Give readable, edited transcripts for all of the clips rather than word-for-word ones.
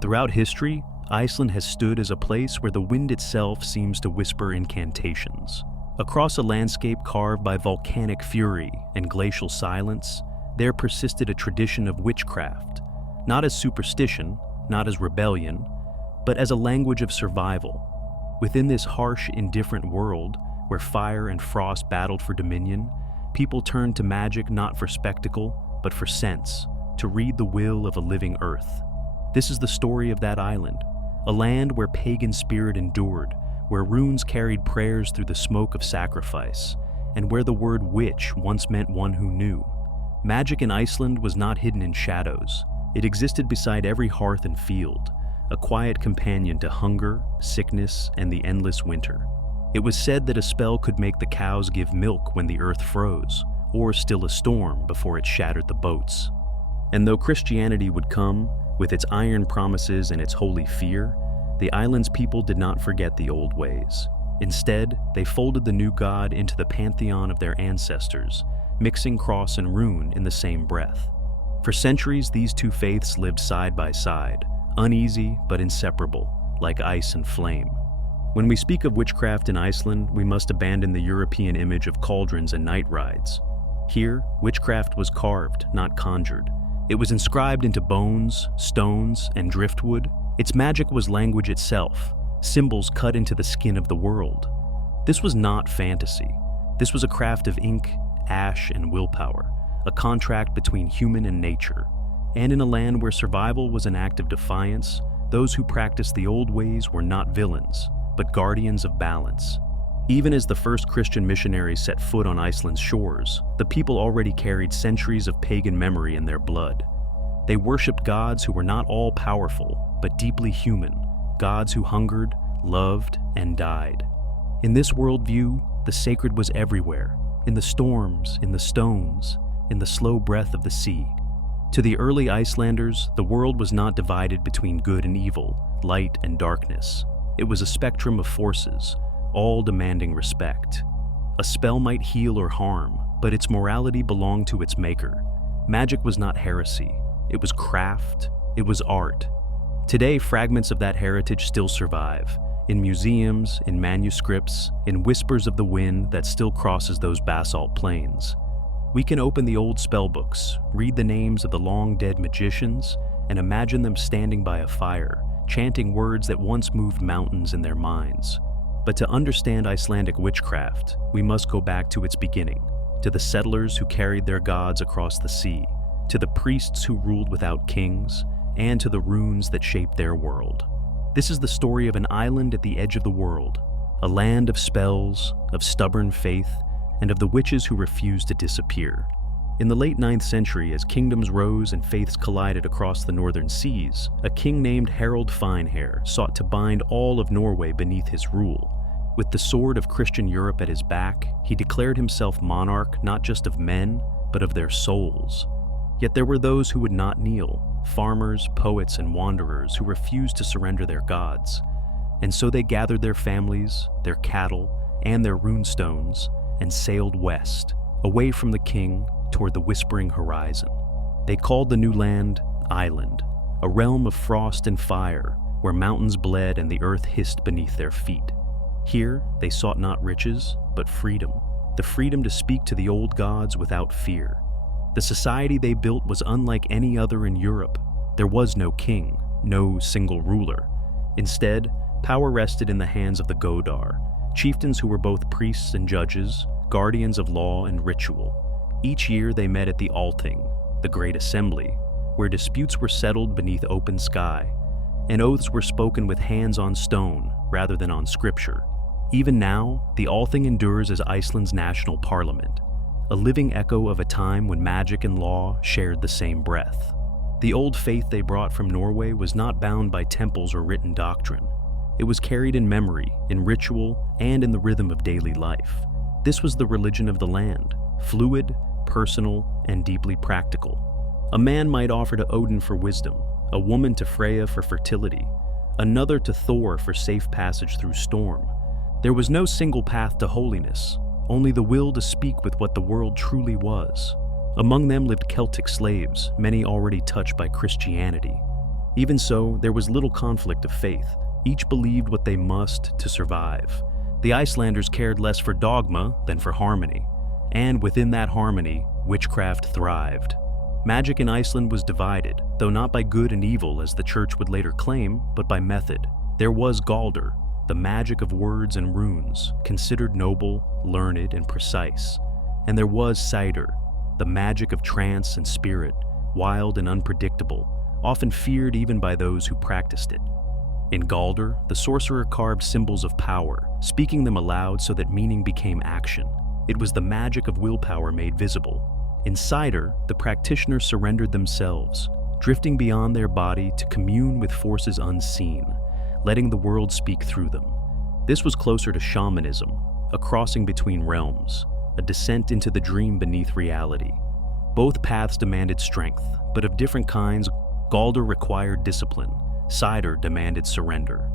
Throughout history, Iceland has stood as a place where the wind itself seems to whisper incantations. Across a landscape carved by volcanic fury and glacial silence, there persisted a tradition of witchcraft, not as superstition, not as rebellion, but as a language of survival. Within this harsh, indifferent world, where fire and frost battled for dominion, people turned to magic not for spectacle, but for sense, to read the will of a living earth. This is the story of that island, a land where pagan spirit endured, where runes carried prayers through the smoke of sacrifice, and where the word witch once meant one who knew. Magic in Iceland was not hidden in shadows. It existed beside every hearth and field, a quiet companion to hunger, sickness, and the endless winter. It was said that a spell could make the cows give milk when the earth froze, or still a storm before it shattered the boats. And though Christianity would come, with its iron promises and its holy fear, the island's people did not forget the old ways. Instead, they folded the new god into the pantheon of their ancestors, mixing cross and rune in the same breath. For centuries, these two faiths lived side by side, uneasy but inseparable, like ice and flame. When we speak of witchcraft in Iceland, we must abandon the European image of cauldrons and night rides. Here, witchcraft was carved, not conjured. It was inscribed into bones, stones, and driftwood. Its magic was language itself, symbols cut into the skin of the world. This was not fantasy. This was a craft of ink, ash, and willpower, a contract between human and nature. And in a land where survival was an act of defiance, those who practiced the old ways were not villains, but guardians of balance. Even as the first Christian missionaries set foot on Iceland's shores, the people already carried centuries of pagan memory in their blood. They worshipped gods who were not all-powerful, but deeply human, gods who hungered, loved, and died. In this worldview, the sacred was everywhere, in the storms, in the stones, in the slow breath of the sea. To the early Icelanders, the world was not divided between good and evil, light and darkness. It was a spectrum of forces, all demanding respect. A spell might heal or harm, but its morality belonged to its maker. Magic was not heresy. It was craft. It was art. Today, fragments of that heritage still survive, in museums, in manuscripts, in whispers of the wind that still crosses those basalt plains. We can open the old spellbooks, read the names of the long-dead magicians, and imagine them standing by a fire, chanting words that once moved mountains in their minds. But to understand Icelandic witchcraft, we must go back to its beginning, to the settlers who carried their gods across the sea, to the priests who ruled without kings, and to the runes that shaped their world. This is the story of an island at the edge of the world, a land of spells, of stubborn faith, and of the witches who refused to disappear. In the late 9th century, as kingdoms rose and faiths collided across the northern seas, a king named Harald Finehair sought to bind all of Norway beneath his rule. With the sword of Christian Europe at his back, he declared himself monarch not just of men, but of their souls. Yet there were those who would not kneel, farmers, poets, and wanderers who refused to surrender their gods. And so they gathered their families, their cattle, and their runestones, and sailed west, away from the king, toward the whispering horizon. They called the new land Island, a realm of frost and fire, where mountains bled and the earth hissed beneath their feet. Here, they sought not riches, but freedom, the freedom to speak to the old gods without fear. The society they built was unlike any other in Europe. There was no king, no single ruler. Instead, power rested in the hands of the Godar, chieftains who were both priests and judges, guardians of law and ritual. Each year they met at the Althing, the Great Assembly, where disputes were settled beneath open sky, and oaths were spoken with hands on stone rather than on scripture. Even now, the Althing endures as Iceland's national parliament, a living echo of a time when magic and law shared the same breath. The old faith they brought from Norway was not bound by temples or written doctrine. It was carried in memory, in ritual, and in the rhythm of daily life. This was the religion of the land, fluid, personal, and deeply practical. A man might offer to Odin for wisdom, a woman to Freya for fertility, another to Thor for safe passage through storm. There was no single path to holiness, only the will to speak with what the world truly was. Among them lived Celtic slaves, many already touched by Christianity. Even so, there was little conflict of faith. Each believed what they must to survive. The Icelanders cared less for dogma than for harmony, and within that harmony, witchcraft thrived. Magic in Iceland was divided, though not by good and evil as the church would later claim, but by method. There was Galdr, the magic of words and runes, considered noble, learned, and precise. And there was Cider, the magic of trance and spirit, wild and unpredictable, often feared even by those who practiced it. In Galdr, the sorcerer carved symbols of power, speaking them aloud so that meaning became action. It was the magic of willpower made visible. In Cider, the practitioners surrendered themselves, drifting beyond their body to commune with forces unseen, letting the world speak through them. This was closer to shamanism, a crossing between realms, a descent into the dream beneath reality. Both paths demanded strength, but of different kinds. Galdr required discipline, Cider demanded surrender.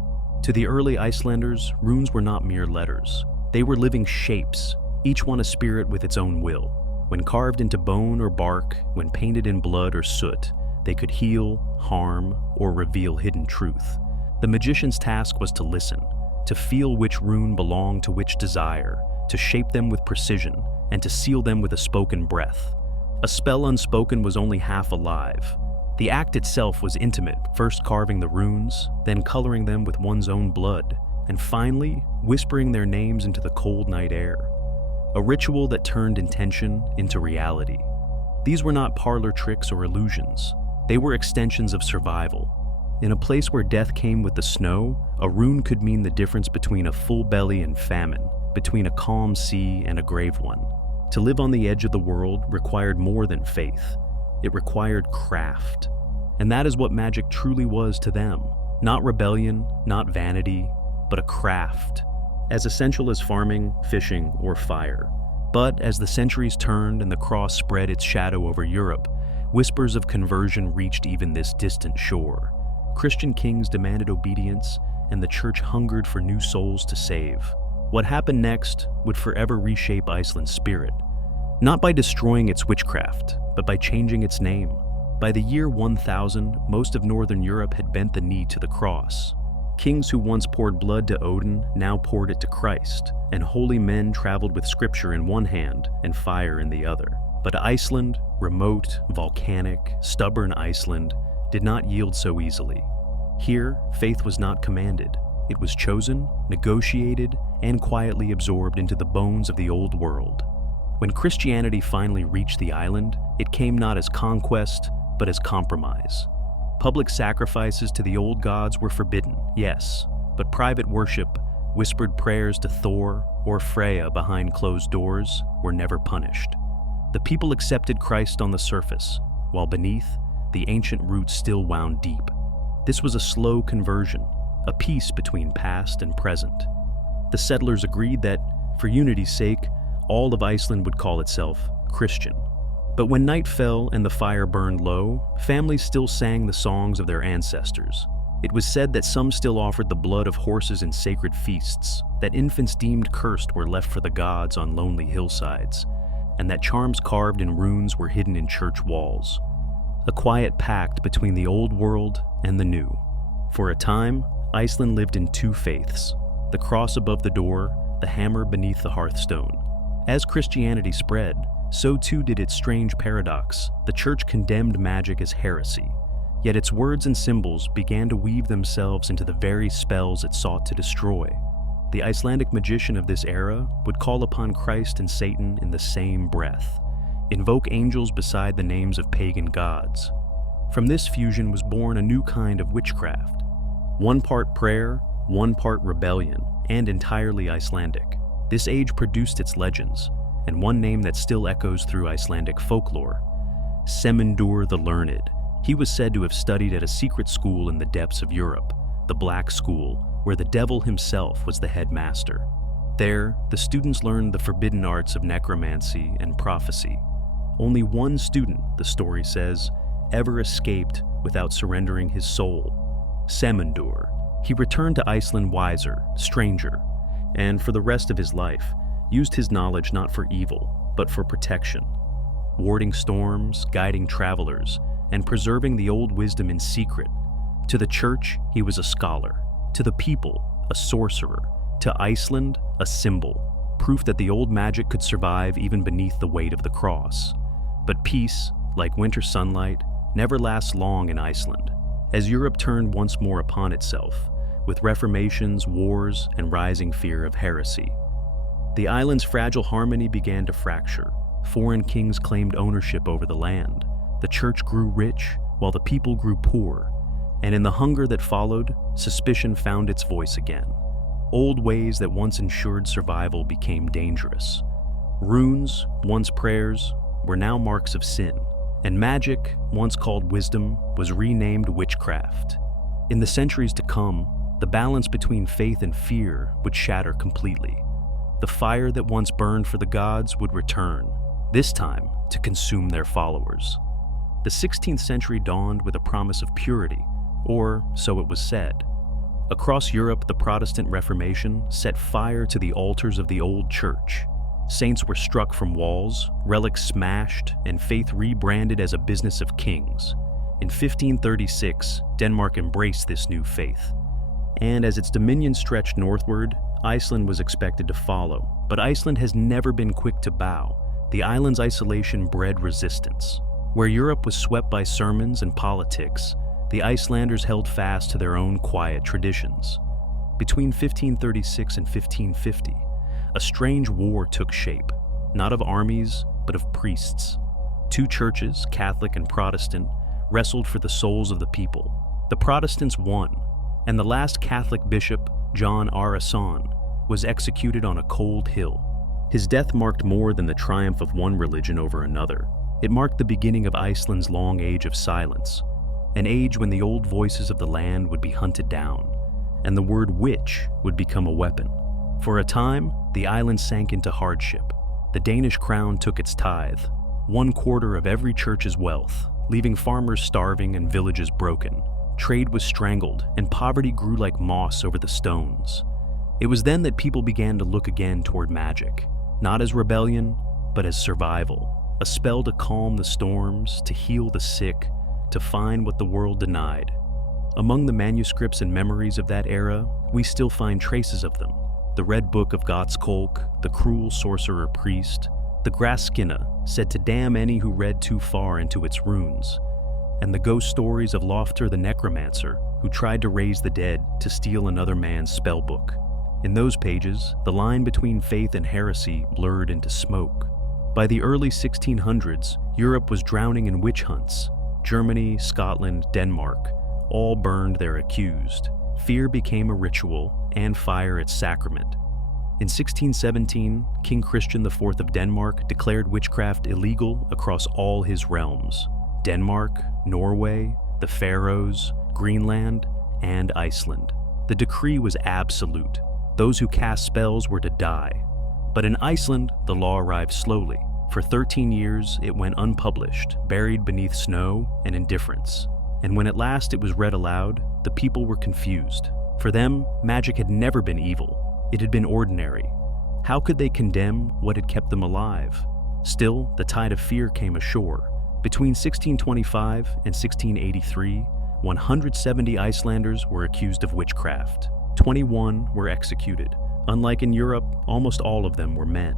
To the early Icelanders, runes were not mere letters. They were living shapes, each one a spirit with its own will. When carved into bone or bark, when painted in blood or soot, they could heal, harm, or reveal hidden truth. The magician's task was to listen, to feel which rune belonged to which desire, to shape them with precision, and to seal them with a spoken breath. A spell unspoken was only half alive. The act itself was intimate, first carving the runes, then coloring them with one's own blood, and finally whispering their names into the cold night air. A ritual that turned intention into reality. These were not parlor tricks or illusions. They were extensions of survival. In a place where death came with the snow, a rune could mean the difference between a full belly and famine, between a calm sea and a grave one. To live on the edge of the world required more than faith. It required craft. And that is what magic truly was to them. Not rebellion, not vanity, but a craft. As essential as farming, fishing, or fire. But as the centuries turned and the cross spread its shadow over Europe, whispers of conversion reached even this distant shore. Christian kings demanded obedience, and the church hungered for new souls to save. What happened next would forever reshape Iceland's spirit. Not by destroying its witchcraft, but by changing its name. By the year 1000, most of northern Europe had bent the knee to the cross. Kings who once poured blood to Odin now poured it to Christ, and holy men traveled with scripture in one hand and fire in the other. But Iceland, remote, volcanic, stubborn Iceland, did not yield so easily. Here, faith was not commanded. It was chosen, negotiated, and quietly absorbed into the bones of the old world. When Christianity finally reached the island, it came not as conquest, but as compromise. Public sacrifices to the old gods were forbidden, yes, but private worship, whispered prayers to Thor or Freya behind closed doors, were never punished. The people accepted Christ on the surface, while beneath, the ancient roots still wound deep. This was a slow conversion, a peace between past and present. The settlers agreed that, for unity's sake, all of Iceland would call itself Christian. But when night fell and the fire burned low, families still sang the songs of their ancestors. It was said that some still offered the blood of horses in sacred feasts, that infants deemed cursed were left for the gods on lonely hillsides, and that charms carved in runes were hidden in church walls. A quiet pact between the old world and the new. For a time, Iceland lived in two faiths, the cross above the door, the hammer beneath the hearthstone. As Christianity spread, so too did its strange paradox. The church condemned magic as heresy, yet its words and symbols began to weave themselves into the very spells it sought to destroy. The Icelandic magician of this era would call upon Christ and Satan in the same breath, invoke angels beside the names of pagan gods. From this fusion was born a new kind of witchcraft, one part prayer, one part rebellion, and entirely Icelandic. This age produced its legends, and one name that still echoes through Icelandic folklore, Semendur the Learned. He was said to have studied at a secret school in the depths of Europe, the Black School, where the devil himself was the headmaster. There, the students learned the forbidden arts of necromancy and prophecy. Only one student, the story says, ever escaped without surrendering his soul, Semendur. He returned to Iceland wiser, stranger, and for the rest of his life, used his knowledge not for evil, but for protection, warding storms, guiding travelers, and preserving the old wisdom in secret, To the church, he was a scholar. To the people, a sorcerer. To Iceland, a symbol, proof that the old magic could survive even beneath the weight of the cross. But peace, like winter sunlight, never lasts long in Iceland. As Europe turned once more upon itself, with reformations, wars, and rising fear of heresy, the island's fragile harmony began to fracture. Foreign kings claimed ownership over the land. The church grew rich, while the people grew poor. And in the hunger that followed, suspicion found its voice again. Old ways that once ensured survival became dangerous. Runes, once prayers, were now marks of sin. And magic, once called wisdom, was renamed witchcraft. In the centuries to come, the balance between faith and fear would shatter completely. The fire that once burned for the gods would return, this time to consume their followers. The 16th century dawned with a promise of purity, or so it was said. Across Europe, the Protestant Reformation set fire to the altars of the old church. Saints were struck from walls, relics smashed, and faith rebranded as a business of kings. In 1536, Denmark embraced this new faith. And as its dominion stretched northward, Iceland was expected to follow. But Iceland has never been quick to bow. The island's isolation bred resistance. Where Europe was swept by sermons and politics, the Icelanders held fast to their own quiet traditions. Between 1536 and 1550, a strange war took shape, not of armies, but of priests. Two churches, Catholic and Protestant, wrestled for the souls of the people. The Protestants won, and the last Catholic bishop, John Arason, was executed on a cold hill. His death marked more than the triumph of one religion over another. It marked the beginning of Iceland's long age of silence, an age when the old voices of the land would be hunted down, and the word witch would become a weapon. For a time, the island sank into hardship. The Danish crown took its tithe, 1/4 of every church's wealth, leaving farmers starving and villages broken. Trade was strangled, and poverty grew like moss over the stones. It was then that people began to look again toward magic, not as rebellion, but as survival, a spell to calm the storms, to heal the sick, to find what the world denied. Among the manuscripts and memories of that era, we still find traces of them. The Red Book of Godskolk, the cruel sorcerer priest, the Grasskinna, said to damn any who read too far into its runes, and the ghost stories of Lofter the necromancer, who tried to raise the dead to steal another man's spellbook. In those pages, the line between faith and heresy blurred into smoke. By the early 1600s, Europe was drowning in witch hunts. Germany, Scotland, Denmark, all burned their accused. Fear became a ritual, and fire its sacrament. In 1617, King Christian IV of Denmark declared witchcraft illegal across all his realms: Denmark, Norway, the Faroes, Greenland, and Iceland. The decree was absolute. Those who cast spells were to die. But in Iceland, the law arrived slowly. For 13 years, it went unpublished, buried beneath snow and indifference. And when at last it was read aloud, the people were confused. For them, magic had never been evil. It had been ordinary. How could they condemn what had kept them alive? Still, the tide of fear came ashore. Between 1625 and 1683, 170 Icelanders were accused of witchcraft. 21 were executed. Unlike in Europe, almost all of them were men.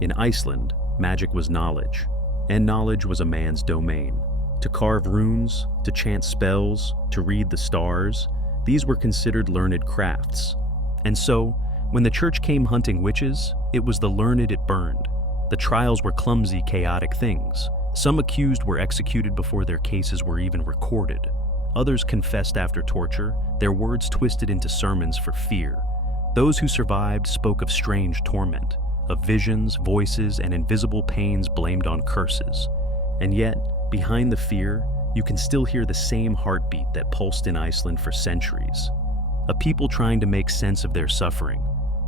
In Iceland, magic was knowledge, and knowledge was a man's domain. To carve runes, to chant spells, to read the stars, these were considered learned crafts. And so, when the church came hunting witches, it was the learned it burned. The trials were clumsy, chaotic things. Some accused were executed before their cases were even recorded. Others confessed after torture, their words twisted into sermons for fear. Those who survived spoke of strange torment, of visions, voices, and invisible pains blamed on curses. And yet, behind the fear, you can still hear the same heartbeat that pulsed in Iceland for centuries. A people trying to make sense of their suffering.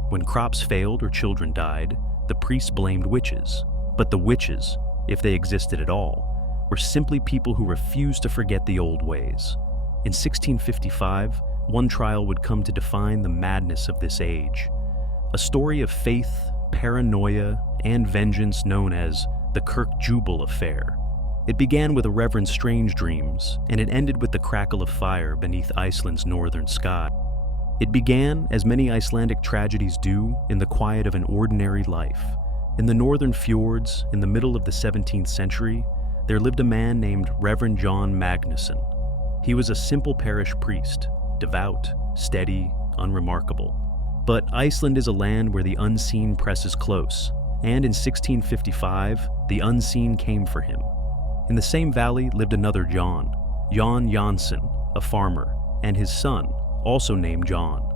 When crops failed or children died, the priests blamed witches. But the witches, if they existed at all, were simply people who refused to forget the old ways. In 1655, one trial would come to define the madness of this age. A story of faith, paranoia, and vengeance known as the Kirkjuból Affair. It began with a reverend's strange dreams, and it ended with the crackle of fire beneath Iceland's northern sky. It began, as many Icelandic tragedies do, in the quiet of an ordinary life. In the northern fjords, in the middle of the 17th century, there lived a man named Reverend John Magnusson. He was a simple parish priest, devout, steady, unremarkable. But Iceland is a land where the unseen presses close, and in 1655, the unseen came for him. In the same valley lived another John Jansson, a farmer, and his son, also named John.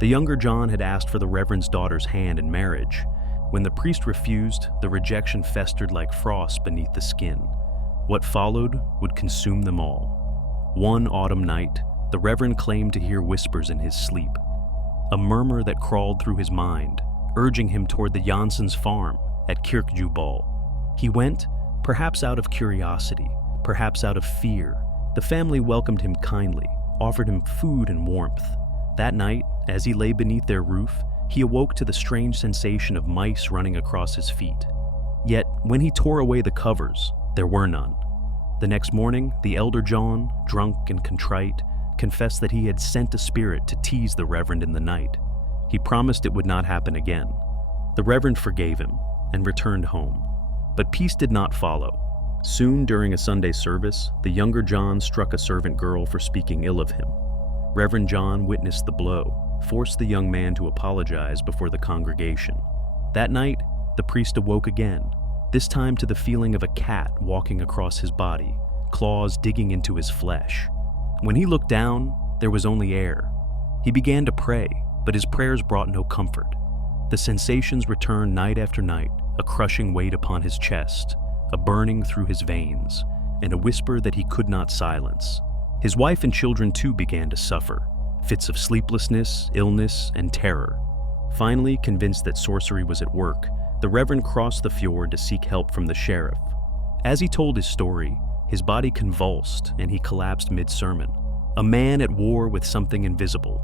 The younger John had asked for the Reverend's daughter's hand in marriage. When the priest refused, the rejection festered like frost beneath the skin. What followed would consume them all. One autumn night, the Reverend claimed to hear whispers in his sleep, a murmur that crawled through his mind, urging him toward the Janssons' farm at Kirkjuból. He went, perhaps out of curiosity, perhaps out of fear. The family welcomed him kindly, offered him food and warmth. That night, as he lay beneath their roof, he awoke to the strange sensation of mice running across his feet. Yet, when he tore away the covers, there were none. The next morning, the elder John, drunk and contrite, confessed that he had sent a spirit to tease the Reverend in the night. He promised it would not happen again. The Reverend forgave him and returned home. But peace did not follow. Soon, during a Sunday service, the younger John struck a servant girl for speaking ill of him. Reverend John witnessed the blow, forced the young man to apologize before the congregation. That night, the priest awoke again, this time to the feeling of a cat walking across his body, claws digging into his flesh. When he looked down, there was only air. He began to pray, but his prayers brought no comfort. The sensations returned night after night, a crushing weight upon his chest, a burning through his veins, and a whisper that he could not silence. His wife and children too began to suffer, fits of sleeplessness, illness, and terror. Finally, convinced that sorcery was at work, the Reverend crossed the fjord to seek help from the sheriff. As he told his story, his body convulsed and he collapsed mid-sermon. A man at war with something invisible.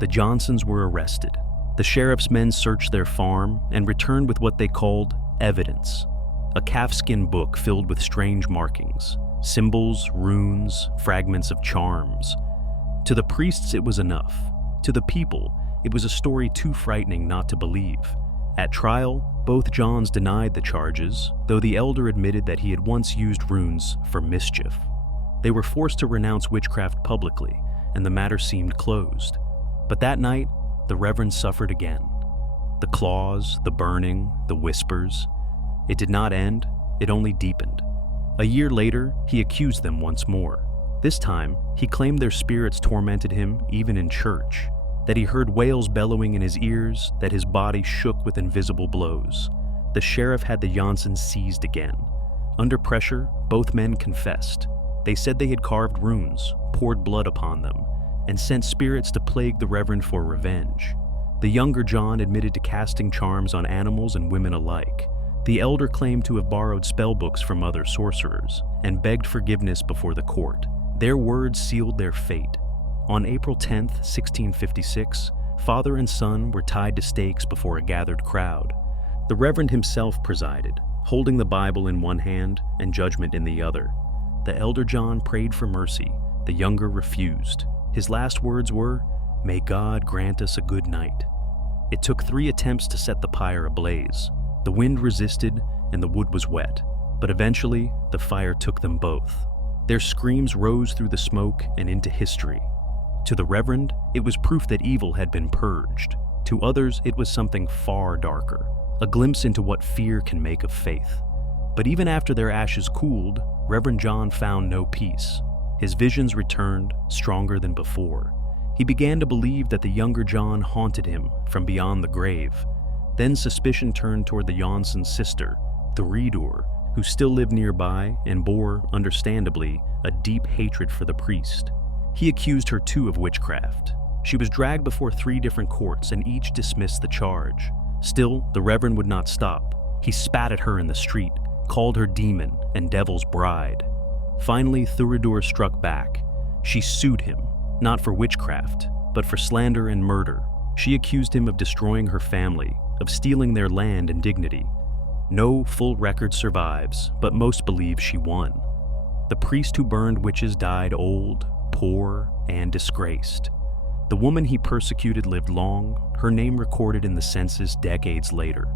The Janssons were arrested. The sheriff's men searched their farm and returned with what they called evidence, a calfskin book filled with strange markings, symbols, runes, fragments of charms. To the priests it was enough. To the people, it was a story too frightening not to believe. At trial, both Johns denied the charges, though the elder admitted that he had once used runes for mischief. They were forced to renounce witchcraft publicly, and the matter seemed closed. But that night, the Reverend suffered again. The claws, the burning, the whispers. It did not end, it only deepened. A year later, he accused them once more. This time, he claimed their spirits tormented him even in church, that he heard wails bellowing in his ears, that his body shook with invisible blows. The sheriff had the Janssons seized again. Under pressure, both men confessed. They said they had carved runes, poured blood upon them, and sent spirits to plague the Reverend for revenge. The younger John admitted to casting charms on animals and women alike. The elder claimed to have borrowed spellbooks from other sorcerers and begged forgiveness before the court. Their words sealed their fate. On April 10, 1656, father and son were tied to stakes before a gathered crowd. The Reverend himself presided, holding the Bible in one hand and judgment in the other. The elder John prayed for mercy. The younger refused. His last words were, "May God grant us a good night." It took 3 attempts to set the pyre ablaze. The wind resisted and the wood was wet, but eventually the fire took them both. Their screams rose through the smoke and into history. To the Reverend, it was proof that evil had been purged. To others, it was something far darker, a glimpse into what fear can make of faith. But even after their ashes cooled, Reverend John found no peace. His visions returned, stronger than before. He began to believe that the younger John haunted him from beyond the grave. Then suspicion turned toward the Janssons' sister, Thuridur, who still lived nearby and bore, understandably, a deep hatred for the priest. He accused her too of witchcraft. She was dragged before 3 different courts and each dismissed the charge. Still, the Reverend would not stop. He spat at her in the street, called her demon and devil's bride. Finally, Thuridur struck back. She sued him, not for witchcraft, but for slander and murder. She accused him of destroying her family, of stealing their land and dignity. No full record survives, but most believe she won. The priest who burned witches died old, poor, and disgraced. The woman he persecuted lived long, her name recorded in the census decades later.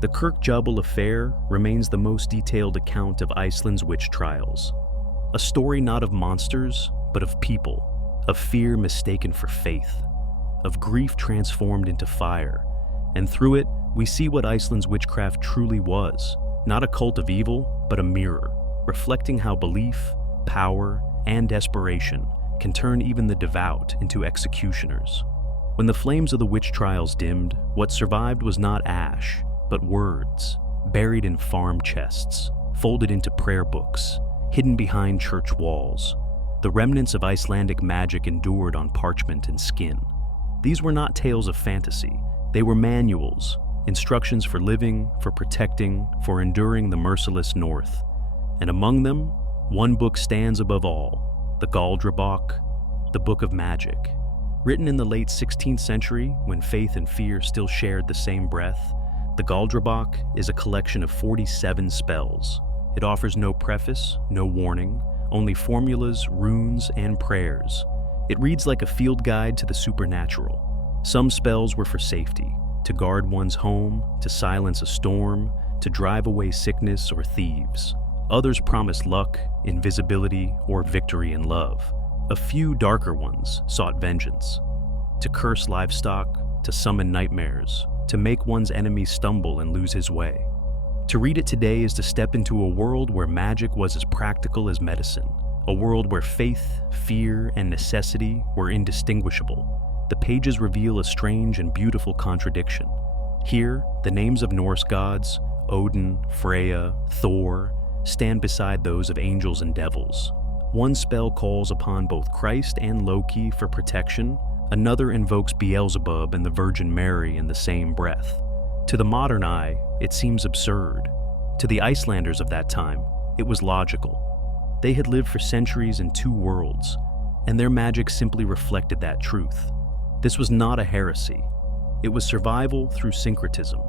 The Kirkjuból Affair remains the most detailed account of Iceland's witch trials. A story not of monsters, but of people, of fear mistaken for faith, of grief transformed into fire, and through it, we see what Iceland's witchcraft truly was, not a cult of evil, but a mirror, reflecting how belief, power, and desperation can turn even the devout into executioners. When the flames of the witch trials dimmed, what survived was not ash, but words, buried in farm chests, folded into prayer books, hidden behind church walls. The remnants of Icelandic magic endured on parchment and skin. These were not tales of fantasy. They were manuals, instructions for living, for protecting, for enduring the merciless North. And among them, one book stands above all, the Galdrabók, the Book of Magic. Written in the late 16th century, when faith and fear still shared the same breath, the Galdrabók is a collection of 47 spells. It offers no preface, no warning, only formulas, runes, and prayers. It reads like a field guide to the supernatural. Some spells were for safety, to guard one's home, to silence a storm, to drive away sickness or thieves. Others promised luck, invisibility, or victory in love. A few darker ones sought vengeance, to curse livestock, to summon nightmares, to make one's enemy stumble and lose his way. To read it today is to step into a world where magic was as practical as medicine, a world where faith, fear, and necessity were indistinguishable. The pages reveal a strange and beautiful contradiction. Here, the names of Norse gods, Odin, Freya, Thor, stand beside those of angels and devils. One spell calls upon both Christ and Loki for protection, another invokes Beelzebub and the Virgin Mary in the same breath. To the modern eye, it seems absurd. To the Icelanders of that time, it was logical. They had lived for centuries in two worlds, and their magic simply reflected that truth. This was not a heresy. It was survival through syncretism,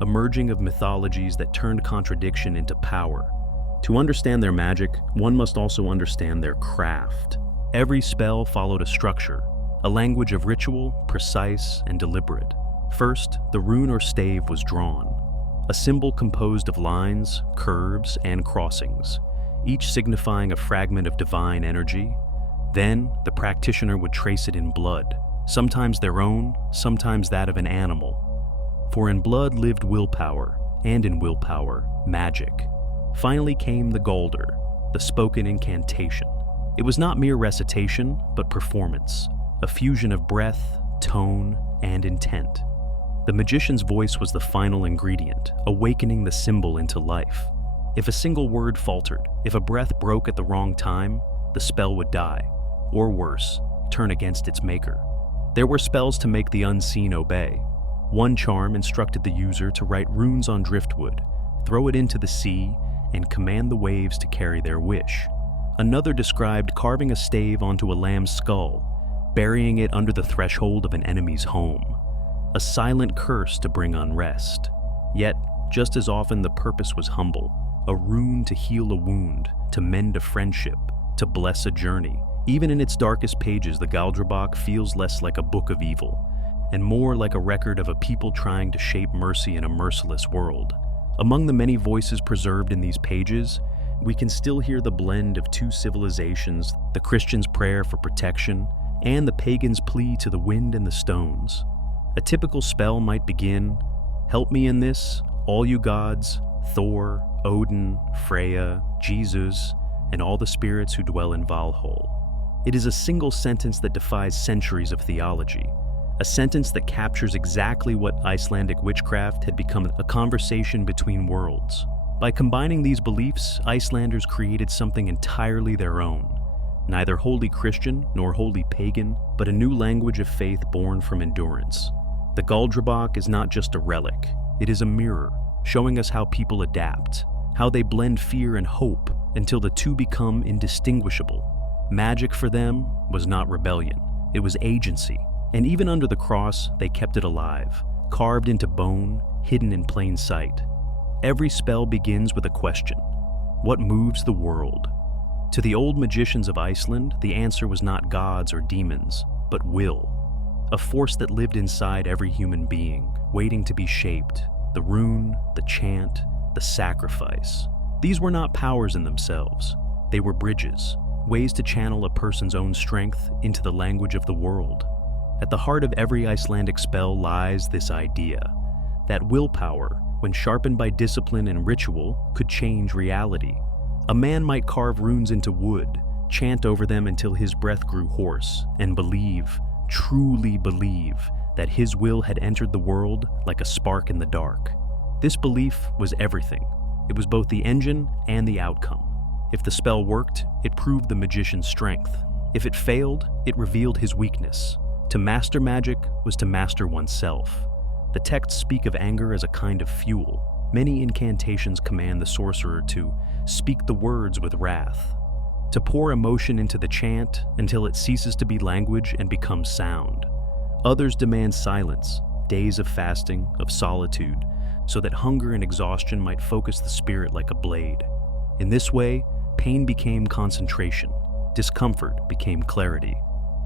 a merging of mythologies that turned contradiction into power. To understand their magic, one must also understand their craft. Every spell followed a structure, a language of ritual, precise and deliberate. First, the rune or stave was drawn, a symbol composed of lines, curves, and crossings, each signifying a fragment of divine energy. Then, the practitioner would trace it in blood, sometimes their own, sometimes that of an animal. For in blood lived willpower, and in willpower, magic. Finally came the Galdr, the spoken incantation. It was not mere recitation, but performance, a fusion of breath, tone, and intent. The magician's voice was the final ingredient, awakening the symbol into life. If a single word faltered, if a breath broke at the wrong time, the spell would die, or worse, turn against its maker. There were spells to make the unseen obey. One charm instructed the user to write runes on driftwood, throw it into the sea, and command the waves to carry their wish. Another described carving a stave onto a lamb's skull, burying it under the threshold of an enemy's home. A silent curse to bring unrest. Yet, just as often the purpose was humble, a rune to heal a wound, to mend a friendship, to bless a journey. Even in its darkest pages, the Galdrabók feels less like a book of evil, and more like a record of a people trying to shape mercy in a merciless world. Among the many voices preserved in these pages, we can still hear the blend of two civilizations, the Christian's prayer for protection, and the pagan's plea to the wind and the stones. A typical spell might begin, "Help me in this, all you gods, Thor, Odin, Freya, Jesus, and all the spirits who dwell in Valhall." It is a single sentence that defies centuries of theology, a sentence that captures exactly what Icelandic witchcraft had become, a conversation between worlds. By combining these beliefs, Icelanders created something entirely their own. Neither wholly Christian nor wholly pagan, but a new language of faith born from endurance. The Galdrabók is not just a relic, it is a mirror, showing us how people adapt, how they blend fear and hope until the two become indistinguishable. Magic for them was not rebellion, it was agency, and even under the cross, they kept it alive, carved into bone, hidden in plain sight. Every spell begins with a question: what moves the world? To the old magicians of Iceland, the answer was not gods or demons, but will, a force that lived inside every human being, waiting to be shaped. The rune, the chant, the sacrifice. These were not powers in themselves. They were bridges, ways to channel a person's own strength into the language of the world. At the heart of every Icelandic spell lies this idea that willpower, when sharpened by discipline and ritual, could change reality. A man might carve runes into wood, chant over them until his breath grew hoarse, and believe, truly believe, that his will had entered the world like a spark in the dark. This belief was everything. It was both the engine and the outcome. If the spell worked, it proved the magician's strength. If it failed, it revealed his weakness. To master magic was to master oneself. The texts speak of anger as a kind of fuel. Many incantations command the sorcerer to speak the words with wrath, to pour emotion into the chant until it ceases to be language and becomes sound. Others demand silence, days of fasting, of solitude, so that hunger and exhaustion might focus the spirit like a blade. In this way, pain became concentration, discomfort became clarity,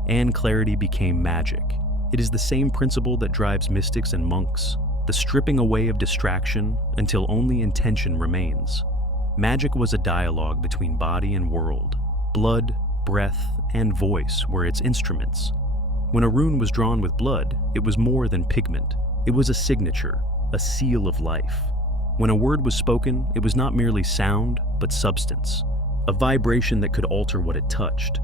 and clarity became magic. It is the same principle that drives mystics and monks, the stripping away of distraction until only intention remains. Magic was a dialogue between body and world. Blood, breath, and voice were its instruments. When a rune was drawn with blood, it was more than pigment. It was a signature, a seal of life. When a word was spoken, it was not merely sound, but substance, a vibration that could alter what it touched.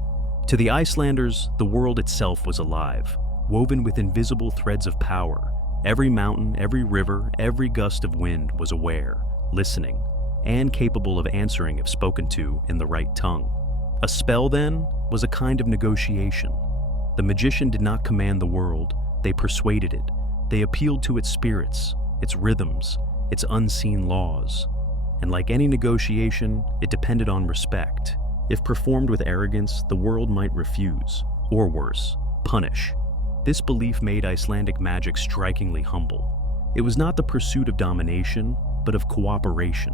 To the Icelanders, the world itself was alive, woven with invisible threads of power. Every mountain, every river, every gust of wind was aware, listening, and capable of answering if spoken to in the right tongue. A spell, then, was a kind of negotiation. The magician did not command the world, they persuaded it. They appealed to its spirits, its rhythms, its unseen laws. And like any negotiation, it depended on respect. If performed with arrogance, the world might refuse, or worse, punish. This belief made Icelandic magic strikingly humble. It was not the pursuit of domination, but of cooperation.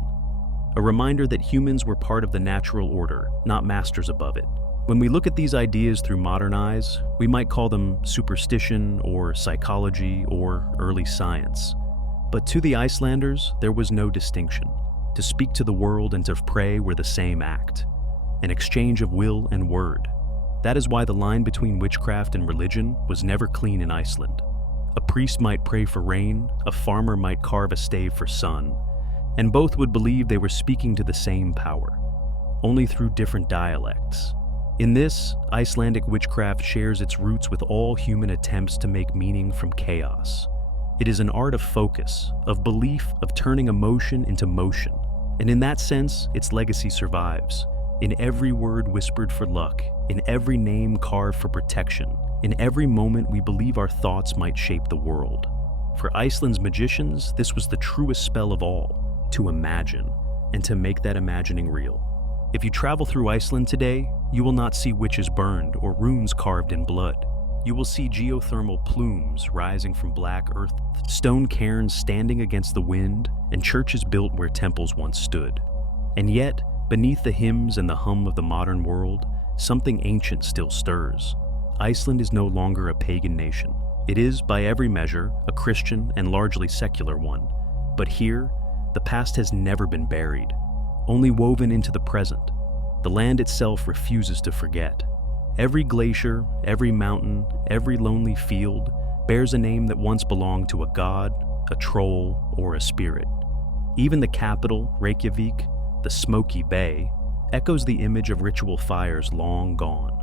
A reminder that humans were part of the natural order, not masters above it. When we look at these ideas through modern eyes, we might call them superstition or psychology or early science. But to the Icelanders, there was no distinction. To speak to the world and to pray were the same act, an exchange of will and word. That is why the line between witchcraft and religion was never clean in Iceland. A priest might pray for rain, a farmer might carve a stave for sun, and both would believe they were speaking to the same power, only through different dialects. In this, Icelandic witchcraft shares its roots with all human attempts to make meaning from chaos. It is an art of focus, of belief, of turning emotion into motion. And in that sense, its legacy survives. In every word whispered for luck, in every name carved for protection, in every moment we believe our thoughts might shape the world. For Iceland's magicians, this was the truest spell of all, to imagine, and to make that imagining real. If you travel through Iceland today, you will not see witches burned or runes carved in blood. You will see geothermal plumes rising from black earth, stone cairns standing against the wind, and churches built where temples once stood. And yet, beneath the hymns and the hum of the modern world, something ancient still stirs. Iceland is no longer a pagan nation. It is, by every measure, a Christian and largely secular one. But here, the past has never been buried, only woven into the present. The land itself refuses to forget. Every glacier, every mountain, every lonely field bears a name that once belonged to a god, a troll, or a spirit. Even the capital, Reykjavik, the smoky bay, echoes the image of ritual fires long gone.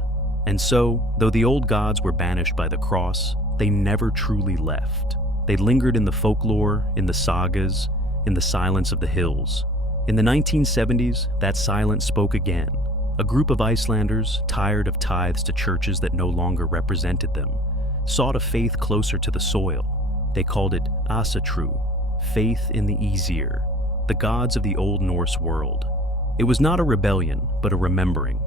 And so, though the old gods were banished by the cross, they never truly left. They lingered in the folklore, in the sagas, in the silence of the hills. In the 1970s, that silence spoke again. A group of Icelanders, tired of tithes to churches that no longer represented them, sought a faith closer to the soil. They called it Asatru, faith in the Aesir, the gods of the Old Norse world. It was not a rebellion, but a remembering.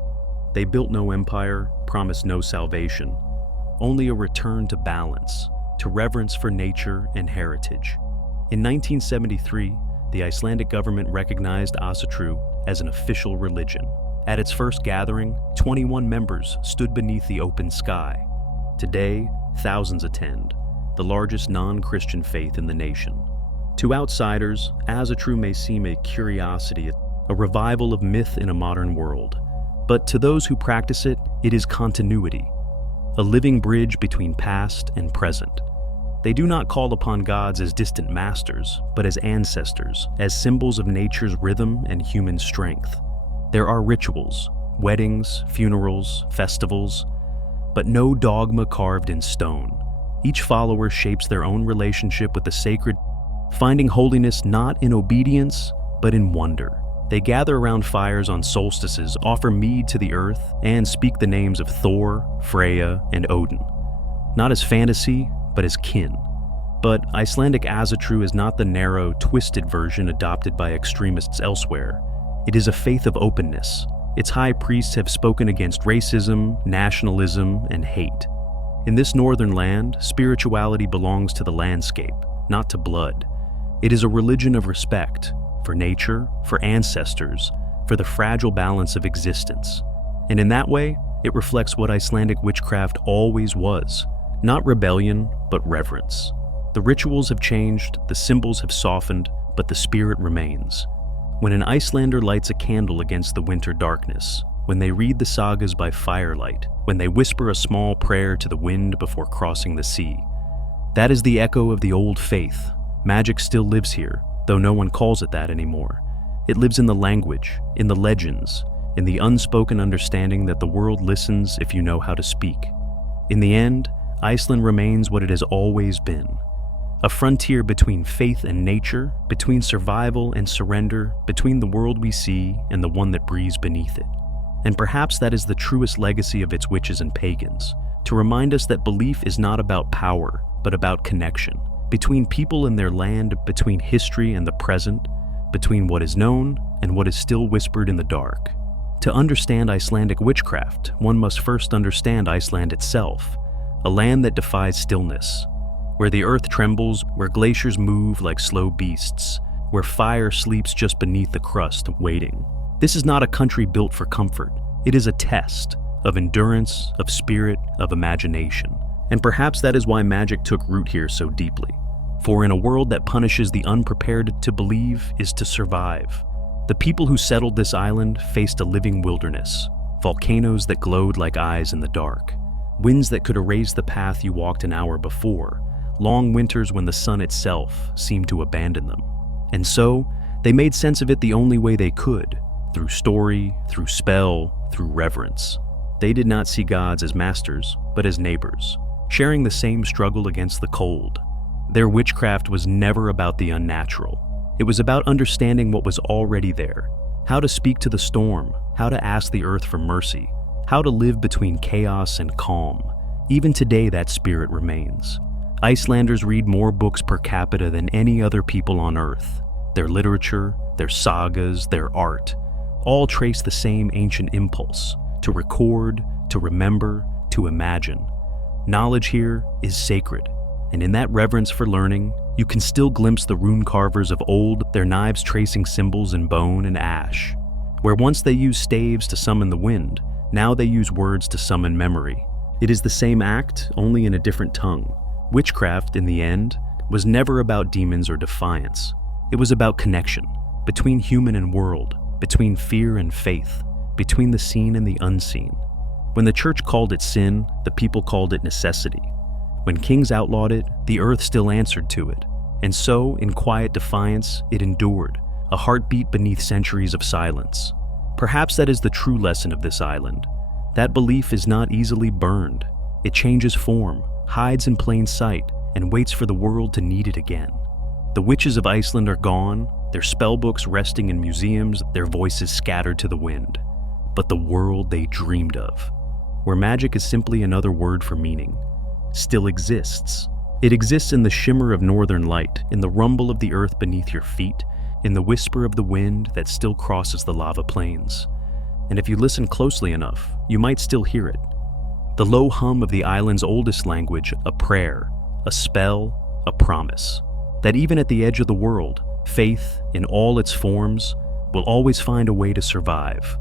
They built no empire, promised no salvation, only a return to balance, to reverence for nature and heritage. In 1973, the Icelandic government recognized Asatru as an official religion, At its first gathering, 21 members stood beneath the open sky. Today, thousands attend, the largest non-Christian faith in the nation. To outsiders, Asatru may seem a curiosity, a revival of myth in a modern world. But to those who practice it, it is continuity, a living bridge between past and present. They do not call upon gods as distant masters, but as ancestors, as symbols of nature's rhythm and human strength. There are rituals, weddings, funerals, festivals, but no dogma carved in stone. Each follower shapes their own relationship with the sacred, finding holiness not in obedience, but in wonder. They gather around fires on solstices, offer mead to the earth, and speak the names of Thor, Freya, and Odin. Not as fantasy, but as kin. But Icelandic Asatru is not the narrow, twisted version adopted by extremists elsewhere. It is a faith of openness. Its high priests have spoken against racism, nationalism, and hate. In this northern land, spirituality belongs to the landscape, not to blood. It is a religion of respect, for nature, for ancestors, for the fragile balance of existence. And in that way, it reflects what Icelandic witchcraft always was, not rebellion, but reverence. The rituals have changed, the symbols have softened, but the spirit remains. When an Icelander lights a candle against the winter darkness, when they read the sagas by firelight, when they whisper a small prayer to the wind before crossing the sea, that is the echo of the old faith. Magic still lives here, though no one calls it that anymore. It lives in the language, in the legends, in the unspoken understanding that the world listens if you know how to speak. In the end, Iceland remains what it has always been. A frontier between faith and nature, between survival and surrender, between the world we see and the one that breathes beneath it. And perhaps that is the truest legacy of its witches and pagans, to remind us that belief is not about power, but about connection. Between people and their land, between history and the present, between what is known and what is still whispered in the dark. To understand Icelandic witchcraft, one must first understand Iceland itself, a land that defies stillness, where the earth trembles, where glaciers move like slow beasts, where fire sleeps just beneath the crust, waiting. This is not a country built for comfort. It is a test of endurance, of spirit, of imagination. And perhaps that is why magic took root here so deeply. For in a world that punishes the unprepared, to believe is to survive. The people who settled this island faced a living wilderness, volcanoes that glowed like eyes in the dark, winds that could erase the path you walked an hour before, long winters when the sun itself seemed to abandon them. And so, they made sense of it the only way they could, through story, through spell, through reverence. They did not see gods as masters, but as neighbors, sharing the same struggle against the cold. Their witchcraft was never about the unnatural. It was about understanding what was already there, how to speak to the storm, how to ask the earth for mercy, how to live between chaos and calm. Even today, that spirit remains. Icelanders read more books per capita than any other people on Earth. Their literature, their sagas, their art, all trace the same ancient impulse, to record, to remember, to imagine. Knowledge here is sacred, and in that reverence for learning, you can still glimpse the rune carvers of old, their knives tracing symbols in bone and ash. Where once they used staves to summon the wind, now they use words to summon memory. It is the same act, only in a different tongue. Witchcraft, in the end, was never about demons or defiance. It was about connection, between human and world, between fear and faith, between the seen and the unseen. When the church called it sin, the people called it necessity. When kings outlawed it, the earth still answered to it. And so, in quiet defiance, it endured, a heartbeat beneath centuries of silence. Perhaps that is the true lesson of this island. That belief is not easily burned. It changes form, hides in plain sight, and waits for the world to need it again. The witches of Iceland are gone, their spellbooks resting in museums, their voices scattered to the wind. But the world they dreamed of, where magic is simply another word for meaning, still exists. It exists in the shimmer of northern light, in the rumble of the earth beneath your feet, in the whisper of the wind that still crosses the lava plains. And if you listen closely enough, you might still hear it. The low hum of the island's oldest language, a prayer, a spell, a promise. That even at the edge of the world, faith, in all its forms, will always find a way to survive.